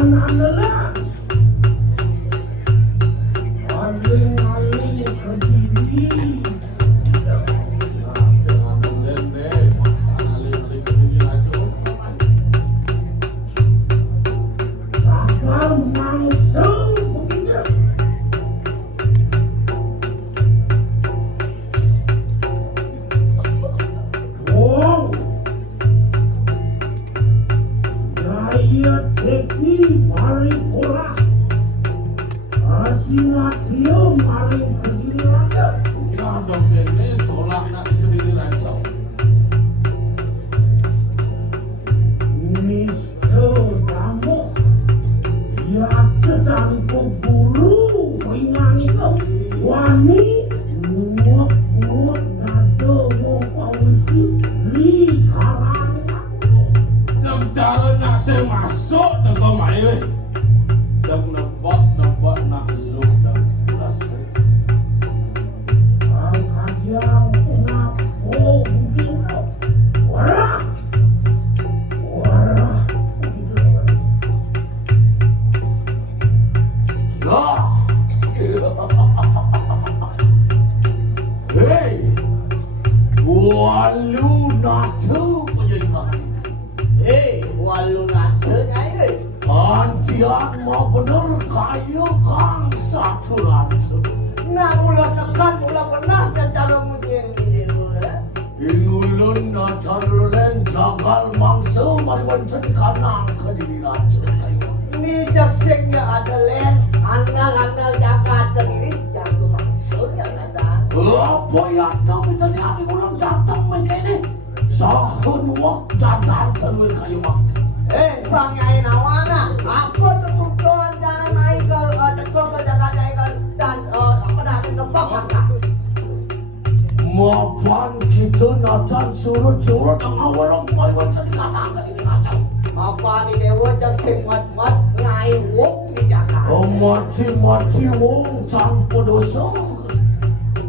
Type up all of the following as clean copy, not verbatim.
adalah aling-aling Kediri. Sakal mangsa begitu. Wong gaya teki maring Pura, asina trio maring Kediri aja. Ya dong ini seolah nak Kediri rancau. Mister Tamu, ya kedang kuburu mainan itu wani muak-muak nado wong pawisi li karang. Cara nak saya masuk dan kau main dan nampak nak lu dan rasa. Angkat yang nak oh mungkin warah begitu. Hei, walu natu penyimak. Hei, walu nasinya ini. Antian mau bener kayu kang satu lantu. Nah, mula sekan, mula pernah dan cara muncul ini. Ingulun nacarulen jagal mangsa mariwan jadi kanang Kediri lantu kayu. Ini jakseknya ada len, andal Jagat Kediri, jago maksud yang ada. Apa ya tapi tadi aku ulang datang mereka ini. Sahun wak jagal temen kayu mak. Bang Nyai Nawana, aku terpukul jalan naik ke tekol ke Jagat naik dan apa dah tempat kakak. Mapan kita natan surut-surut yang awal mariwan jadi kanang Kediri lantu. Apa ni dewa jaksek mat ngai wong di Jagat. Mati wong tanpa dosa.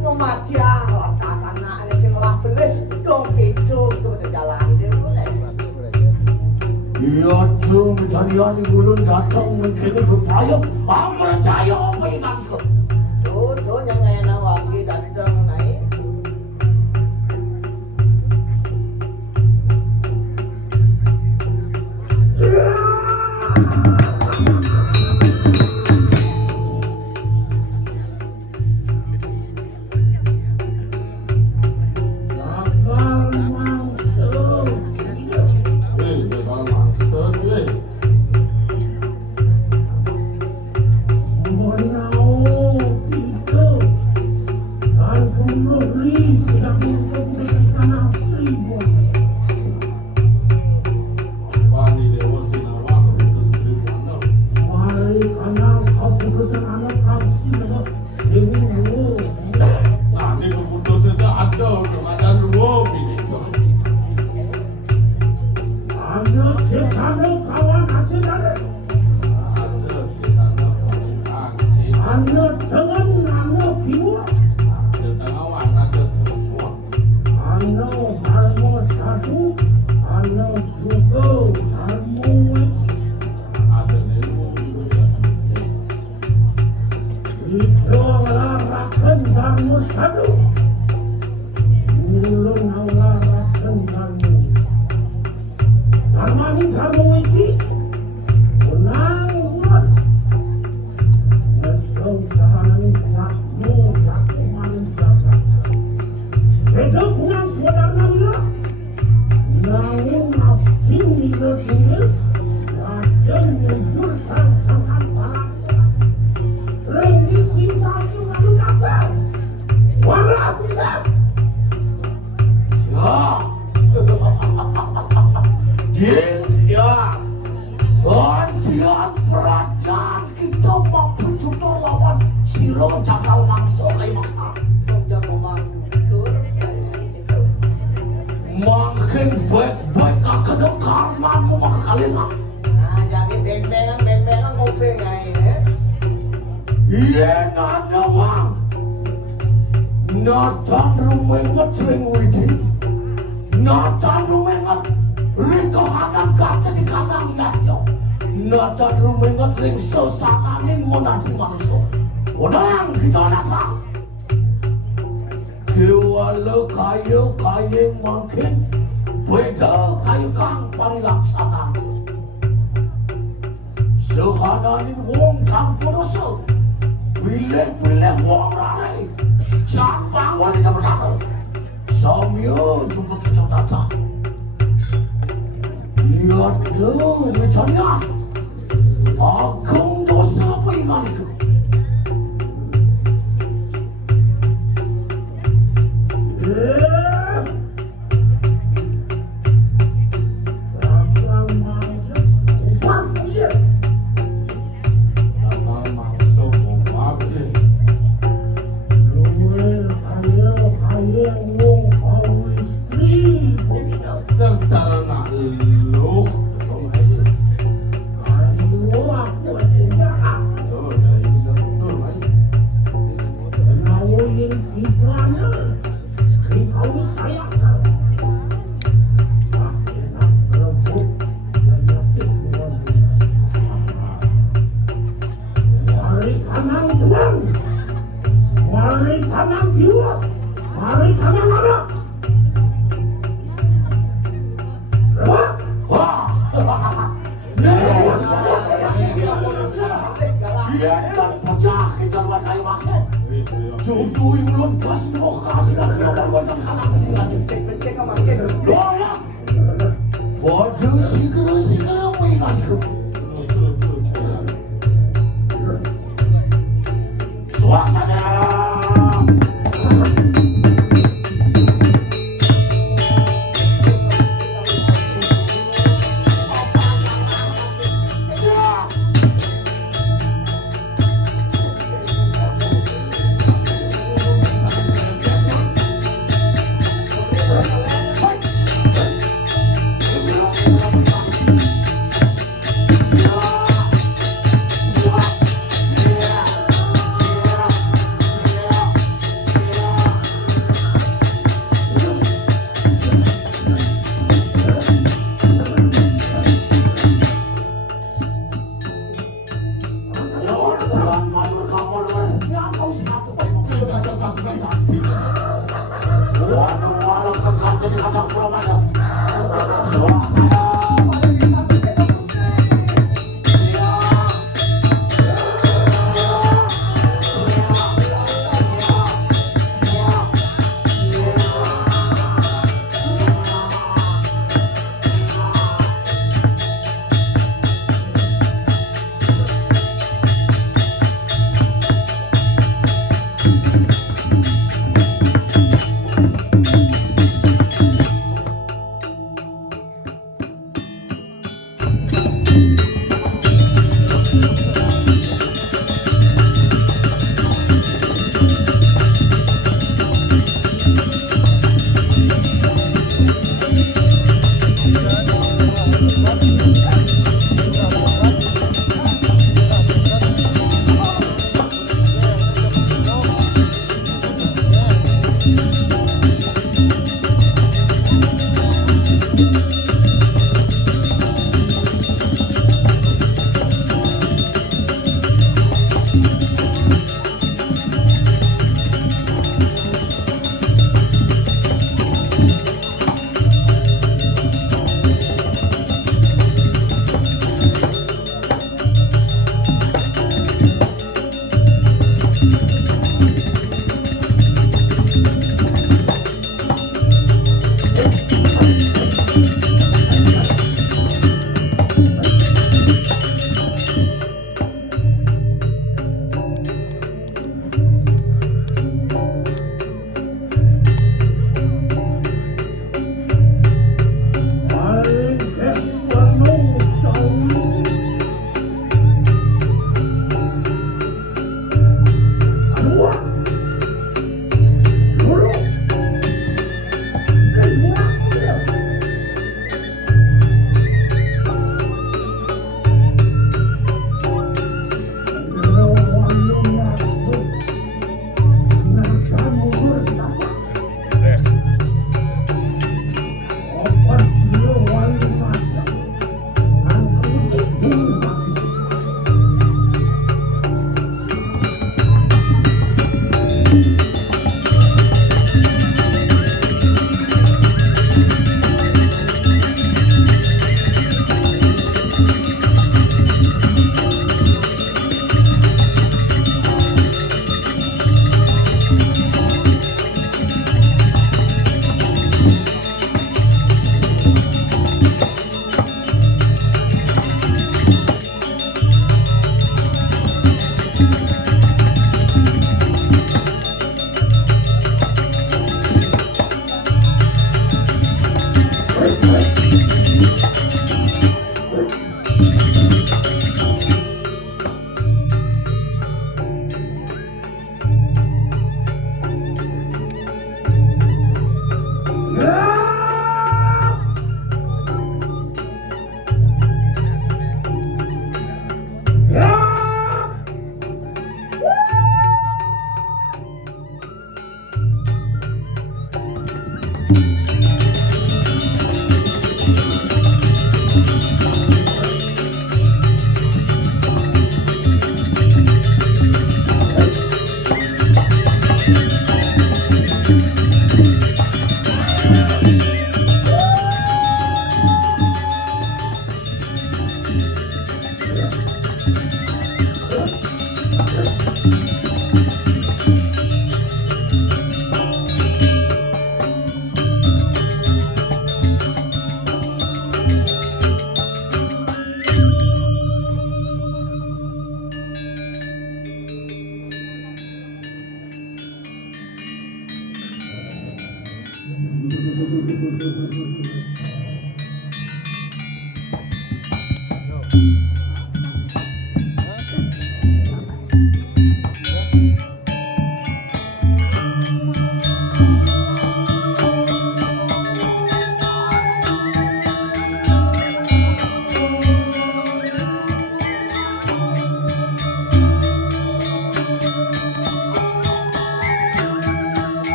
Mati lantasan nak ni semelah benih dong picu ke Tegalalang dia boleh. Iya tu mencarian gulun datang mungkin berpayah. Percaya apa yang aku? Tu yang ngaya nawaki dan jangan naik. Sakal mangsa begitu. Dia kalau maksud Menau itu dan kembali sedang mengumpulkan tanah tribun. Bani dewa sinawak itu sendiri mana? Mari kanal keputusan anak kasih dengan ini lu. Nah ini keputusan itu ada keadaan lu ini. Anak cetano kawan acedane. Ada cetana kacil. Anak dengan anak kiwa. Cetana ada semua. Anak harmo satu. Anak juga harmo. Ada dewa juga. Itu larakan harmo satu. Ulun larakan harmo. Harmani harmo iji. Unang ulun. Nesong sahanani sakmu sakmu maning jaga. Beda unang suadar manila. Nanging nafsin nila tunggal. Wajan nyujur sang-sangan parangsa. Rengi sisani lalu datang. Warah bilang. Ya, Antian perajaan kita mau berjudur lawan silo jagal mangsa kayu mak. Tunjang Rangda. Makin baik-baik akan karmamu maka kalian. Nah, jadi beng-bengan kopi ngai. Iya nana wang. Natan rumengat ring widi. Natan rumengat riko hanan kata di kanang yanyo. Nata rumengat ring sesananin monati mangso. Odang kita napa? Kewala kayu makin beda kayu kang parilaksana. Sehananin wong kang podoso. Bileh wong rane. Campang wanita berkata. Samyo juga kita datang. Iya deh, misalnya. Agung dosa pengingatku.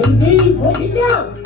Ini begitu.